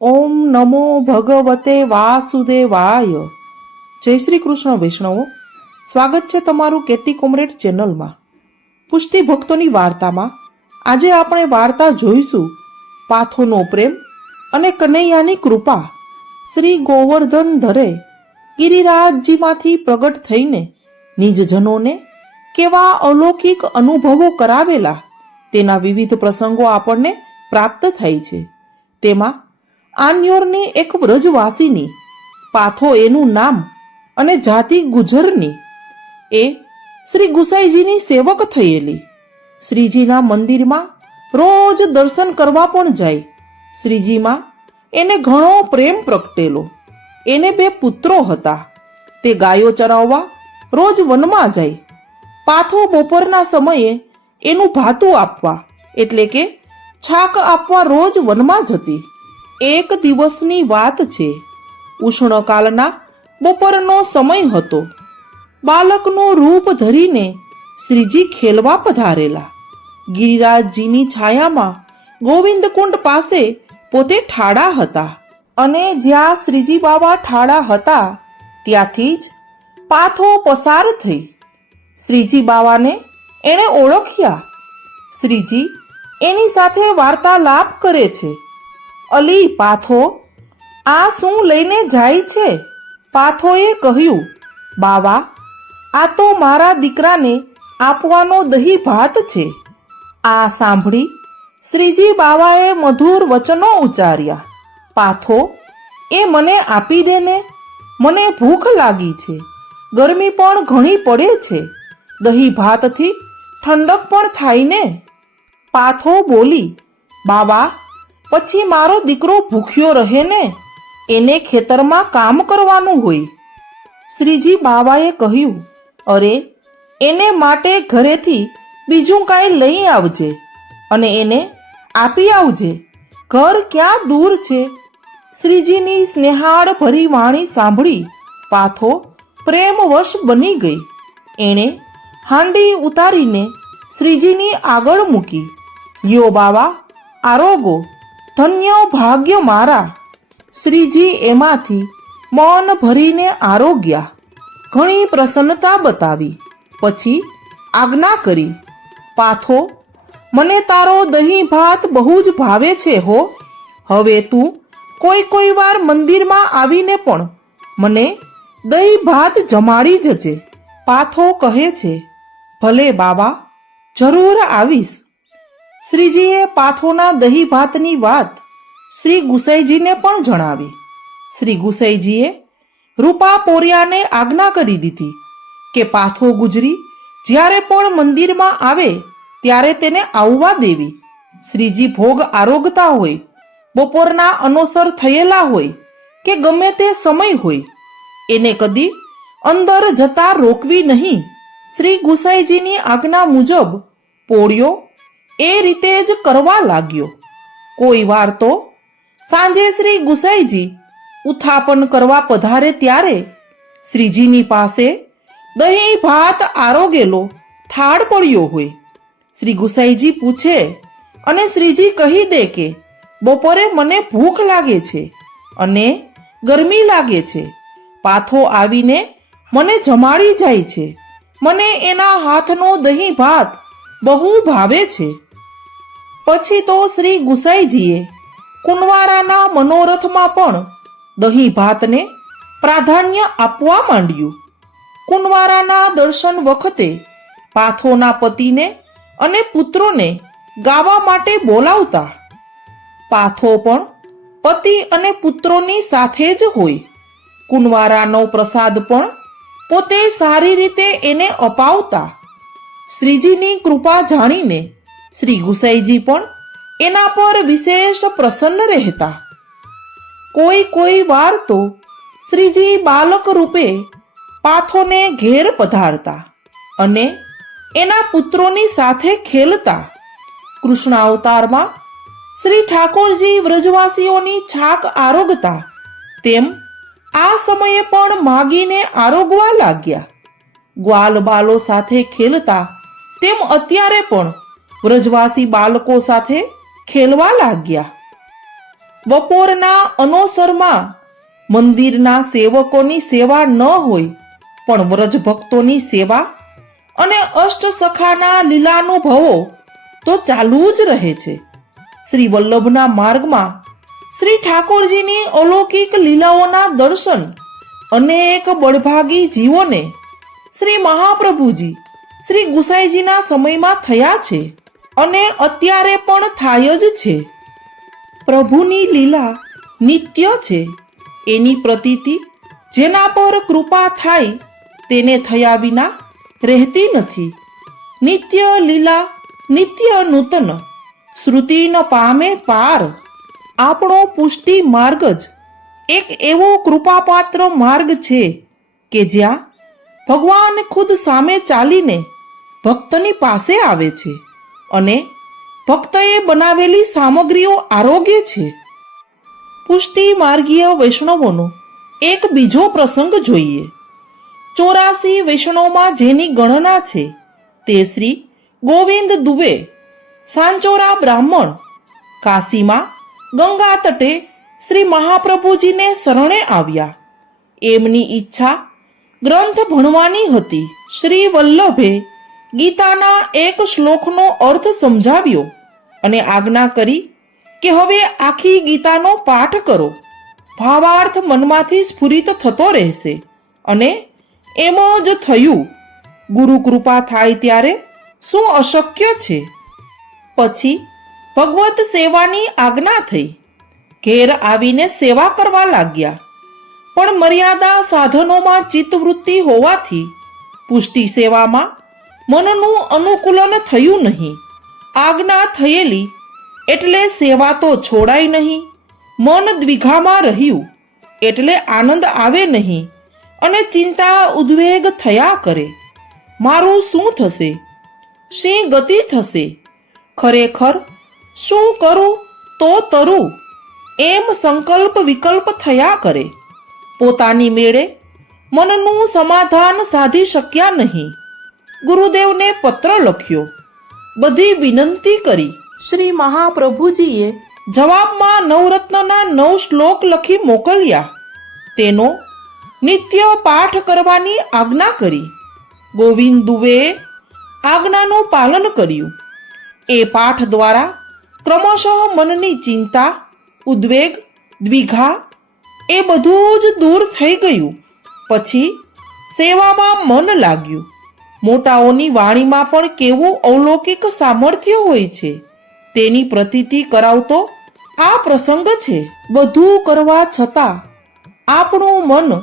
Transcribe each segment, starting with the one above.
ઓમ નમો ભગવતે વાસુદેવાય. જય શ્રી કૃષ્ણ વૈષ્ણવો, સ્વાગત છે તમારું કેટી કોમરેડ ચેનલમાં. પુષ્ટિ ભક્તોની વાર્તામાં આજે આપણે વાર્તા જોઈશું પાથોનો પ્રેમ અને કનૈયાની કૃપા. શ્રી ગોવર્ધન ધરે ગિરિરાજજીમાંથી પ્રગટ થઈને નિજજનોને કેવા અલૌકિક અનુભવો કરાવેલા તેના વિવિધ પ્રસંગો આપણને પ્રાપ્ત થાય છે. તેમાં આન્યોરની એક વ્રજવાસીની, પાથો એનું નામ અને જાતિ ગુજરની, એ શ્રી ગુસાઈજીની સેવક થયેલી. શ્રીજીના મંદિરમાં રોજ દર્શન કરવા પણ જાય. શ્રીજીમાં એને ઘણો પ્રેમ પ્રગટેલો. એને 2 પુત્રો હતા. તે ગાયો ચરાવવા રોજ વનમાં જાય. પાથો બપોરના સમયે એનું ભાતું આપવા એટલે કે છાક આપવા રોજ વનમાં જતી. એક દિવસની વાત છે. ઉષ્ણકાલના બપોરનો સમય હતો. બાળકનું રૂપ ધરીને શ્રીજી ખેલવા પધારેલા. ગિરિરાજજીની છાયામાં ગોવિંદકુંડ પાસે પોતે ઠાડા હતા અને જ્યાં શ્રીજી બાબા ઠાડા હતા ત્યાંથી જ પાથો પસાર થઈ. શ્રીજી બાવાને એણે ઓળખ્યા. શ્રીજી એની સાથે વાર્તાલાપ કરે છે. અલી પાથો, આ શું લઈને જાય છે? પાથોએ કહ્યું, બાવા, આ તો મારા દીકરાને આપવાનો દહીં ભાત છે. આ સાંભળી શ્રીજી બાવાએ મધુર વચનો ઉચ્ચાર્યા. પાથો, એ મને આપી દે ને, મને ભૂખ લાગી છે. ગરમી પણ ઘણી પડે છે. દહીં ભાતથી ઠંડક પણ થાય ને. પાથો બોલી, બાવા, પછી મારો દીકરો ભૂખ્યો રહે ને, એને ખેતરમાં કામ કરવાનું હોય. શ્રીજી બાવાએ કહ્યું, અરે, એને માટે ઘરેથી બીજું કાંઈ લઈ આવજે અને એને આપી આવજે. ઘર ક્યાં દૂર છે. શ્રીજીની સ્નેહાળ ભરી વાણી સાંભળી પાથો પ્રેમવશ બની ગઈ. એણે હાંડી ઉતારીને શ્રીજીની આગળ મૂકી. લ્યો બાવા, આરોગો, ધન્ય ભાગ્ય મારા. શ્રીજી એમાંથી મન ભરીને આરોગ્યા. ઘણી પ્રસન્નતા બતાવી. પછી આજ્ઞા કરી, પાથો, મને તારો દહીં ભાત બહુ જ ભાવે છે હો. હવે તું કોઈ વાર મંદિરમાં આવીને પણ મને દહીં ભાત જમાડી જજે. પાથો કહે છે, ભલે બાવા, જરૂર આવીશ. શ્રીજીએ પાથોના દહીં ભાતની વાત શ્રી ગુસાઈજીને પણ જણાવી. શ્રી ગુસાઈજીએ રૂપા પોરિયાને આજ્ઞા કરી દીધી કે પાથો ગુજરી જ્યારે પણ મંદિરમાં આવે ત્યારે તેને આવવા દેવી. શ્રીજી ભોગ આરોગતા હોય, બપોરના અનોસર થયેલા હોય કે ગમે તે સમય હોય, એને કદી અંદર જતા રોકવી નહીં. શ્રી ગુસાઈજીની આજ્ઞા મુજબ પોળિયો એ રીતે જ કરવા લાગ્યો. કોઈ વાર તો સાંજે શ્રી ગુસાઈજી ઉત્થાપન કરવા પધારે ત્યારે શ્રીજીની પાસે દહીં ભાત આરોગેલો થાળ પડ્યો હોય. શ્રી ગુસાઈજી પૂછે અને શ્રીજી કહી દે કે બપોરે મને ભૂખ લાગે છે અને ગરમી લાગે છે. પાથો આવીને મને જમાડી જાય છે. મને એના હાથનો દહીં ભાત બહુ ભાવે છે. પછી તો શ્રી ગુસાઈજીએ કુંવારાના મનોરથમાં પણ દહીં ભાતને પ્રાધાન્ય આપવા માંડ્યું. કુંવારાના દર્શન વખતે પાથોના પતિને અને પુત્રોને ગાવા માટે બોલાવતા. પાથો પણ પતિ અને પુત્રોની સાથે જ હોય. કુંવારાનો પ્રસાદ પણ પોતે સારી રીતે એને અપાવતા. શ્રીજીની કૃપા જાણીને શ્રી ગુસાઈજી પણ એના પર વિશેષ પ્રસન્ન રહેતા. કોઈ વાર તો શ્રીજી બાલક રૂપે પાથોને ઘેર પધારતા અને એના પુત્રોની સાથે ખેલતા. કૃષ્ણ અવતારમાં શ્રી ઠાકોરજી વ્રજવાસીઓની છાક આરોગતા, તેમ આ સમયે પણ માગીને આરોગવા લાગ્યા. ગ્વાલ બાલો સાથે ખેલતા તેમ અત્યારે પણ વ્રજવાસી બાળકો સાથે ખેલવા લાગ્યા. બપોરના અનોસરમાં મંદિરના સેવકોની સેવા ન હોય, પણ વ્રજ ભક્તોની સેવા અને અષ્ટસખાના લીલાનુભવો તો ચાલુ જ રહે છે. શ્રી વલ્લભના માર્ગમાં શ્રી ઠાકોરજીની અલૌકિક લીલાઓના દર્શન અનેક બળભાગી જીવોને શ્રી મહાપ્રભુજી શ્રી ગુસાઈજીના સમયમાં થયા છે અને અત્યારે પણ થાય જ છે. પ્રભુની લીલા નિત્ય છે. એની પ્રતીતિ જેના પર કૃપા થાય તેને થયા વિના રહેતી નથી. નિત્ય લીલા નિત્ય નૂતન, શ્રુતિ ન પામે પાર. આપણો પુષ્ટિ માર્ગ જ એક એવો કૃપાપાત્ર માર્ગ છે કે જ્યાં ભગવાન ખુદ સામે ચાલીને ભક્તની પાસે આવે છે અને ભક્તએ બનાવેલી સામગ્રીઓ આરોગ્ય છે. પુષ્ટિ માર્ગીય વૈષ્ણવોનો એક બીજો પ્રસંગ જોઈએ. 84 વૈષ્ણવમાં જેની ગણના છે તે શ્રી ગોવિંદ દુબે, સાંચોરા બ્રાહ્મણ, કાશીમાં ગંગા તટે શ્રી મહાપ્રભુજીને શરણે આવ્યા. એમની ઈચ્છા ગ્રંથ ભણવાની હતી. શ્રી વલ્લભે ગીતાના એક શ્લોકનો અર્થ સમજાવ્યો અને આજ્ઞા કરી કે હવે આખી ગીતાનો પાઠ કરો. ભાવાર્થ મનમાંથી સ્ફુરિત થતો રહેશે. અને એમ જ થયું. ગુરુ કૃપા થાય ત્યારે શું અશક્ય છે? પછી ભગવત સેવાની આજ્ઞા થઈ. ઘેર આવીને સેવા કરવા લાગ્યા. પણ મર્યાદા સાધનોમાં ચિત્તવૃત્તિ હોવાથી પુષ્ટિ સેવામાં મનનું અનુકૂલન થયું નહીં. આજ્ઞા થયેલી એટલે સેવા તો છોડાય નહીં. મન દ્વિધામાં રહ્યું એટલે આનંદ આવે નહીં અને ચિંતા ઉદ્વેગ થયા કરે. મારું શું થશે? શી ગતિ થશે? ખરેખર શું કરું તો તરું? એમ સંકલ્પ વિકલ્પ થયા કરે. પોતાની મેળે મનનું સમાધાન સાધી શક્યા નહીં. ગુરુદેવને પત્ર લખ્યો, બધી વિનંતી કરી. શ્રી મહાપ્રભુજીએ જવાબમાં નવરત્નના 9 શ્લોક લખી મોકલ્યા. તેનો નિત્ય પાઠ કરવાની આજ્ઞા કરી. ગોવિંદ દુબેએ આજ્ઞાનું પાલન કર્યું. એ પાઠ દ્વારા ક્રમશઃ મનની ચિંતા, ઉદ્વેગ, દ્વિધા એ બધું જ દૂર થઈ ગયું. પછી સેવામાં મન લાગ્યું. મોટાઓની વાણીમાં પણ કેવું અલૌકિક સામર્થ્ય હોય છે તેની પ્રતીતિ કરાવતો આ પ્રસંગ છે. બધું કરવા છતાં આપણું મન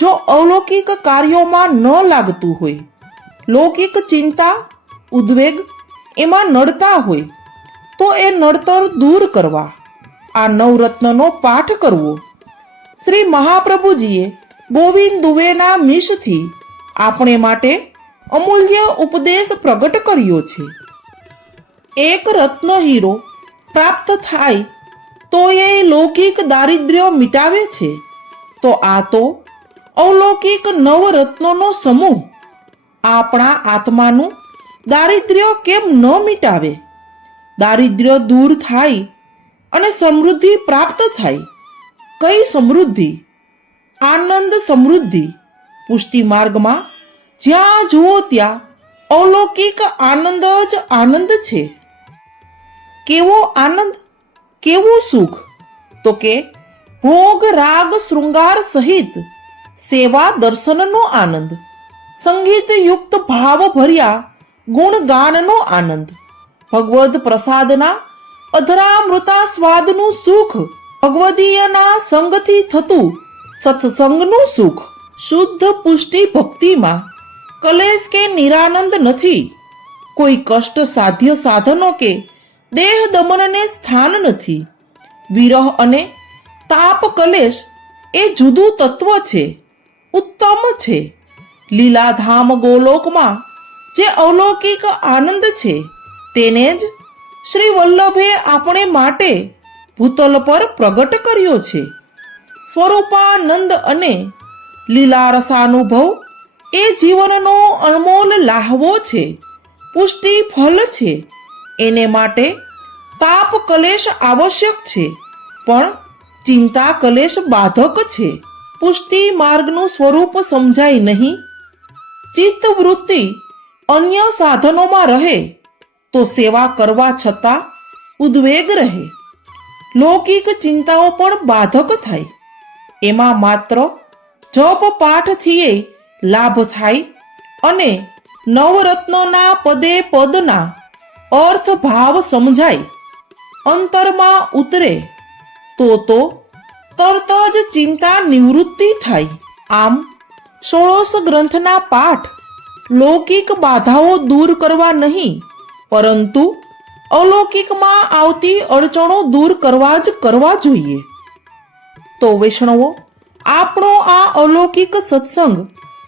જો અલૌકિક કાર્યોમાં ન લાગતું હોય, લૌકિક ચિંતા, ઉદ્વેગ એમાં નડતા હોય, તો એ નડતર દૂર કરવા આ નવરત્નનો પાઠ કરવો. શ્રી મહાપ્રભુજીએ ગોવિંદ દુબેના મિશથી આપણે માટે અમૂલ્ય ઉપદેશ પ્રગટ કર્યો છે. એક રત્ન હીરો પ્રાપ્ત થાય તો એ લૌકિક દારિદ્ર્ય મિટાવે છે, તો આ તો અલૌકિક નવરત્નોનો સમૂહ આપણા આત્માનું દારિદ્ર્ય કેમ ન મિટાવે? દારિદ્ર્ય દૂર થાય અને સમૃદ્ધિ પ્રાપ્ત થાય. કઈ સમૃદ્ધિ? આનંદ સમૃદ્ધિ. પુષ્ટિ માર્ગમાં જ્યાં જુઓ ત્યાં અલૌકિક આનંદ જ આનંદ છે. કેવો આનંદ? કેવું સુખ? તો કે ભોગ રાગ શૃંગાર સહિત સેવા દર્શનનો આનંદ, સંગીત યુક્ત ભાવ ભર્યા ગુણગાનનો આનંદ, ભગવદ પ્રસાદના અધરામૃતા સ્વાદનું સુખ, ભગવદીયના સંગથી થતું સત્સંગનું સુખ. શુદ્ધ પુષ્ટિ ભક્તિમાં કલેશ કે નિરાનંદ નથી. કોઈ કષ્ટ સાધ્ય સાધનો કે દેહ દમનને સ્થાન નથી. વિરહ અને તાપ કલેશ એ જુદું તત્વ છે, ઉત્તમ છે. લીલાધામ ગોલોકમાં જે અલૌકિક આનંદ છે તેને જ શ્રી વલ્લભે આપણે માટે ભૂતલ પર પ્રગટ કર્યો છે. સ્વરૂપાનંદ અને લીલારસાનુભવ એ જીવનનો અનમોલ લાહવો છે, પુષ્ટિ ફલ છે. એને માટે તાપ કલેશ આવશ્યક છે, પણ ચિંતા કલેશ બાધક છે. પુષ્ટિ માર્ગનું સ્વરૂપ સમજાય નહીં. ચિત્ત વૃત્તિ અન્ય સાધનોમાં રહે તો સેવા કરવા છતાં ઉદ્વેગ રહે. લૌકિક ચિંતાઓ પણ બાધક થાય. એમાં માત્ર જપ પાઠથી લાભ થાય અને નવરત્નોના પદે પદના અર્થ ભાવ સમજાય, અંતરમાં ઉતરે તો તરત જ ચિંતા નિવૃત્તિ થાય. આમ 16 ગ્રંથના પાઠ લૌકિક બાધાઓ દૂર કરવા નહીં, પરંતુ અલૌકિકમાં આવતી અડચણો દૂર કરવા જ કરવા જોઈએ. તો વૈષ્ણવો, આપણો આ અલૌકિક સત્સંગ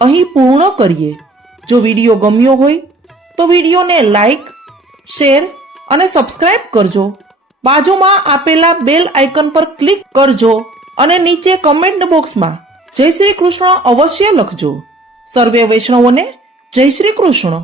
અહીં પૂર્ણ કરીએ. જો વિડીયો ગમ્યો હોય તો વિડીયોને લાઈક, શેર અને સબસ્ક્રાઇબ કરજો. બાજુમાં આપેલા બેલ આઇકન પર ક્લિક કરજો અને નીચે કમેન્ટ બોક્સમાં જય શ્રી કૃષ્ણ અવશ્ય લખજો. સર્વે વૈષ્ણવોને જય શ્રી કૃષ્ણ.